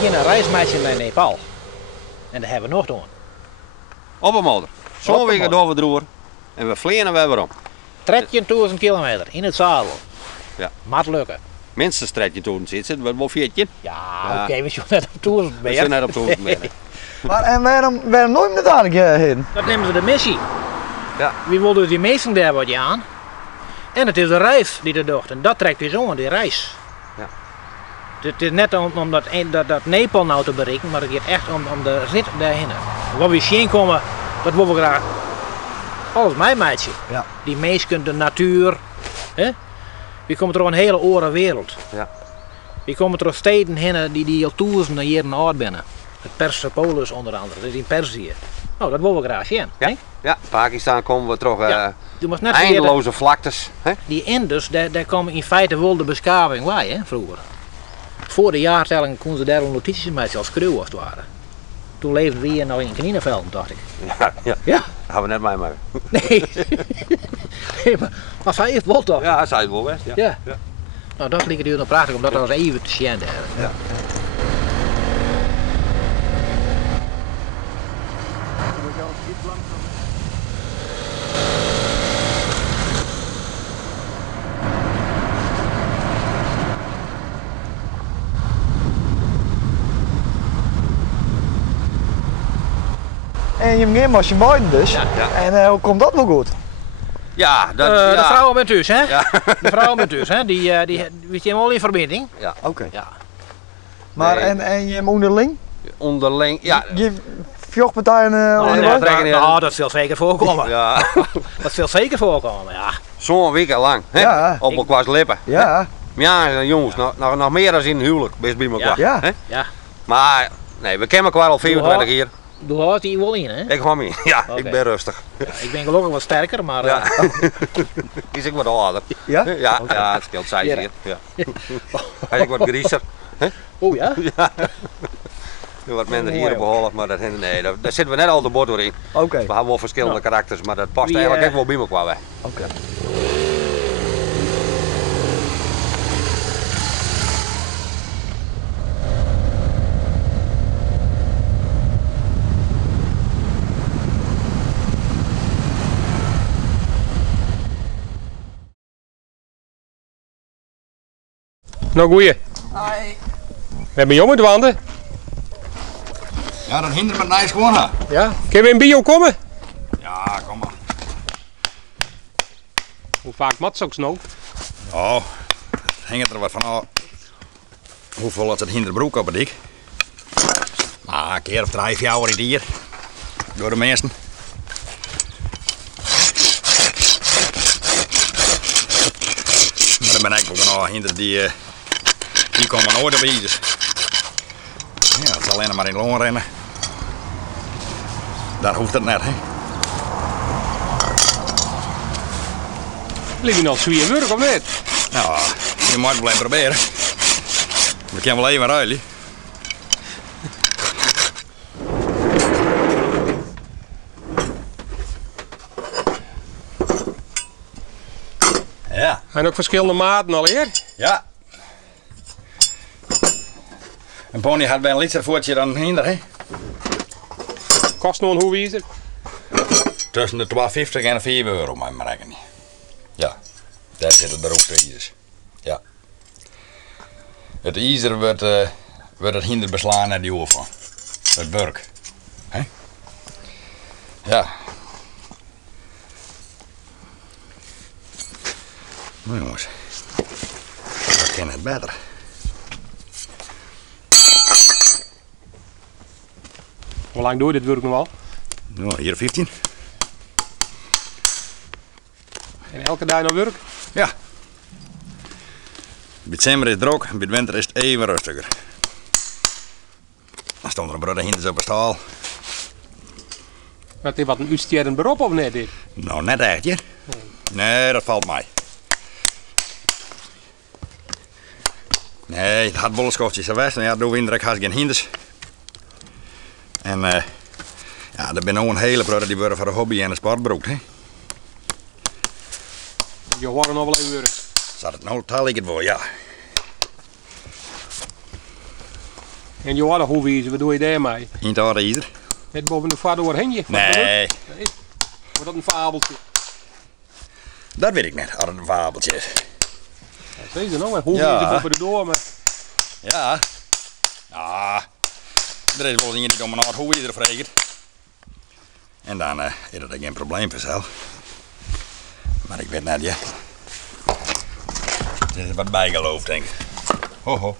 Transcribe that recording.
gaan een reismeisje naar Nepal. En dat hebben we nog doen. Op een motor. Zo'n week door we droer. En we vliegen weer om. 13.000 kilometer in het zadel. Ja. Maat lukken. Minstens 13.000 zitten, we wel 14. Ja, Ja. oké, we zijn net op 1000 We zijn net op 1000 meer. Maar en waarom nooit met eigenlijk heen? Dat nemen ze de missie. Ja. Wie wil dus die meesten daar wat je aan? En het is de reis die er doet. En dat trekt dus aan, die reis. Ja. Het is net om dat Nepal nou te bereiken, maar het gaat echt om de rit daarheen. Waar we zien komen, dat willen we graag. Alles mijn meidje. Ja. Die mensen, de natuur. Hè? We komen door een hele oren wereld. Ja. We komen door steden heen die al duizenden jaren oud zijn. Het Persepolis onder andere, dat is in Perzië. Nou, dat willen we graag zien. Ja. hè? Ja, Pakistan komen we toch Ja. Je moet net vergeten, eindeloze vlaktes. Hè? die Indus, daar kwam in feite wel de beschaving bij, hè, vroeger. Voor de jaartelling konden ze daar al notities maken als crew als het ware. Toen leefden we hier nog in Kanineveld, dacht ik. Ja, ja. Ja? Dat gaan we net mee maken. Nee. Nee, maar zij heeft wel toch? Ja, zei het wel best. Ja. Ja. Ja. Nou, dat lijkt het nog prachtig om dat als even te zien daar. Ja. En je hebt geen machine buiten dus. Ja. Ja. En hoe komt dat wel goed? Ja, dat, De ja. vrouwen met us, hè? Ja. De vrouwen met us, hè? Die zijn wel in verbinding. Oké. Ja. Maar Nee. en je hebt onderling? Onderling, ja. Je vechtpartijen onderling? trekken niet. Dat zal zeker voorkomen. Ja. Dat zal zeker voorkomen, ja. Zo'n week lang. Hè? Ja. Op elkaars lippen. Ja. Ja, jongens, nog meer dan in een huwelijk, best bij elkaar. Ja. Hè? Ja. Maar nee, we kennen elkaar al 24 jaar. Doe houdt die wel in, hè? Ik ga mee. Ja, Oké. ik ben rustig. Ja, ik ben gelukkig wat sterker, maar Ja. Is ik wat ouder. Ja? Ja, ja, het scheelt 6 Ja. jaar. Ja. Hij is wat griezer. oh ja? Wat minder Mooi, hier hoor. behoorlijk, maar dat, nee, daar zitten we net al de bord doorheen. Oké. We hebben wel verschillende Nou. karakters, maar dat past Wie, eigenlijk echt wel bij elkaar weg. Oké. Nou goeie. Hoi. We hebben jongen dwanden. Ja, dat hindert me nice gewoon. Hè. Ja. Kunnen we in bio komen? Ja, kom maar. Hoe vaak mat ze ook nou? Oh, hangt er wat van af. Hoeveel had het hinderbroek op het dik? Maar een keer of 3, 4 jaar hier. Door de mensen. Maar dan ben ik ook nog hinder die komen nooit op hier. Ja, het zal alleen maar in loon rennen. Daar hoeft het net, hè. Ligt je nog zwaar werk of niet? Nou, je moet het blijven proberen. We kunnen wel even ruilen. Ja. En ook verschillende maten al hier. Ja. Een pony had bij een liter voertje dan hinder, hè? Kost nog een hoe is het? Tussen de 2,50 en de 4 euro, mijn rekening. Ja, daar zitten de roeste ijzers. Ja. Het ijzer wordt het hinder beslaan naar die oven. Het burk. Hè? Ja. Nou jongens, dat kan het beter. Hoe lang doe je dit werk nog al? Nou, hier 15. En elke dag nog werk? Ja. Bij het zomer is het droog, bij het winter is het even rustiger. Dan stond er een broeder hinders op een staal. Wat is wat een uitsterend beroep of niet? Dit? Nou, net echt, hè? Nee, dat valt mij. Nee, het had bollenskoftjes geweest en ja, door winter had ik geen hinders. En ja, er zijn ook een hele broeder die worden voor de hobby en de sportbroek, hè? Je hoort nog wel even werk. Zat het nou tal ik het wel, ja. En je oude hoewezen, wat doe je daarmee? In het oude ieder. Net boven de vader doorheen je. Nee, Wordt dat een fabeltje? dat weet ik net. Als het een fabeltje is. Ja, zie je nou, hoewezen Ja. boven de door, maar Ja. Ah, er is wel niet om een oud hoe ieder vregen. En dan is dat geen probleem vanzelf. Maar ik weet net, ja. Er is wat bijgeloofd, denk ik. Ho, ho.